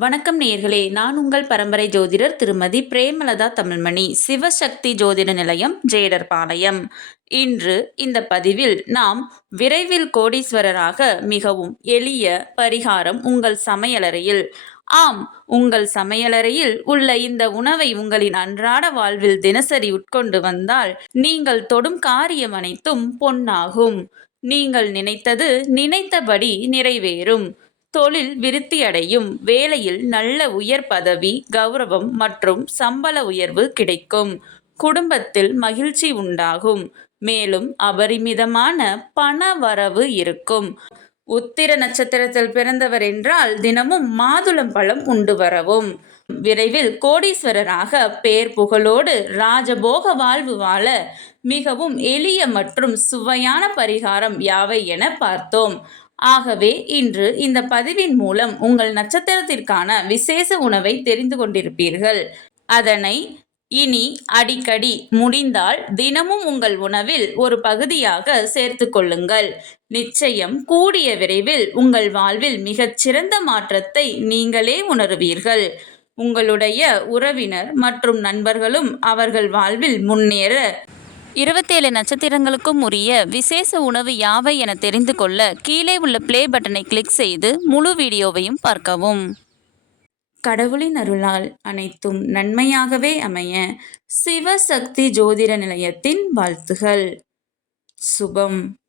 வணக்கம் நேயர்களே, நான் உங்கள் பரம்பரை ஜோதிடர் திருமதி பிரேமலதா தமிழ்மணி, சிவசக்தி ஜோதிட நிலையம், ஜேடர்பாளையம். இன்று இந்த பதிவில் நாம் விரைவில் கோடீஸ்வரராக மிகவும் எளிய பரிகாரம் உங்கள் சமையலறையில். ஆம், உங்கள் சமையலறையில் உள்ள இந்த உணவை உங்களின் அன்றாட வாழ்வில் தினசரி உட்கொண்டு வந்தால் நீங்கள் தொடும் காரியம் அனைத்தும் பொன்னாகும். நீங்கள் நினைத்தது நினைத்தபடி நிறைவேறும். தொழில் விருத்தியடையும். வேலையில் நல்ல உயர் பதவி, கௌரவம் மற்றும் சம்பள உயர்வு கிடைக்கும். குடும்பத்தில் மகிழ்ச்சி உண்டாகும். மேலும் அபரிமிதமான பண வரவு இருக்கும். உத்திர நட்சத்திரத்தில் பிறந்தவர் என்றால் தினமும் மாதுளம் பழம் உண்டு வரவும். விரைவில் கோடீஸ்வரராக பேர் புகழோடு ராஜபோக வாழ்வு வாழ மிகவும் எளிய மற்றும் சுவையான பரிகாரம் யாவை என பார்த்தோம். ஆகவே இன்று இந்த பதிவின் மூலம் உங்கள் நட்சத்திரத்திற்கான விசேஷ உணவை தெரிந்து கொண்டிருப்பீர்கள். அதனை இனி அடிக்கடி முடிந்தால் தினமும் உங்கள் உணவில் ஒரு பகுதியாக சேர்த்து கொள்ளுங்கள். நிச்சயம் கூடிய விரைவில் உங்கள் வாழ்வில் மிகச்சிறந்த மாற்றத்தை நீங்களே உணருவீர்கள். உங்களுடைய உறவினர் மற்றும் நண்பர்களும் அவர்கள் வாழ்வில் முன்னேற 27 நட்சத்திரங்களுக்கும் உரிய விசேஷ உணவு யாவை என தெரிந்து கொள்ள கீழே உள்ள பிளே பட்டனை கிளிக் செய்து முழு வீடியோவையும் பார்க்கவும். கடவுளின் அருளால் அனைத்தும் நன்மையாகவே அமைய சிவசக்தி ஜோதிட நிலையத்தின் வாழ்த்துகள். சுபம்.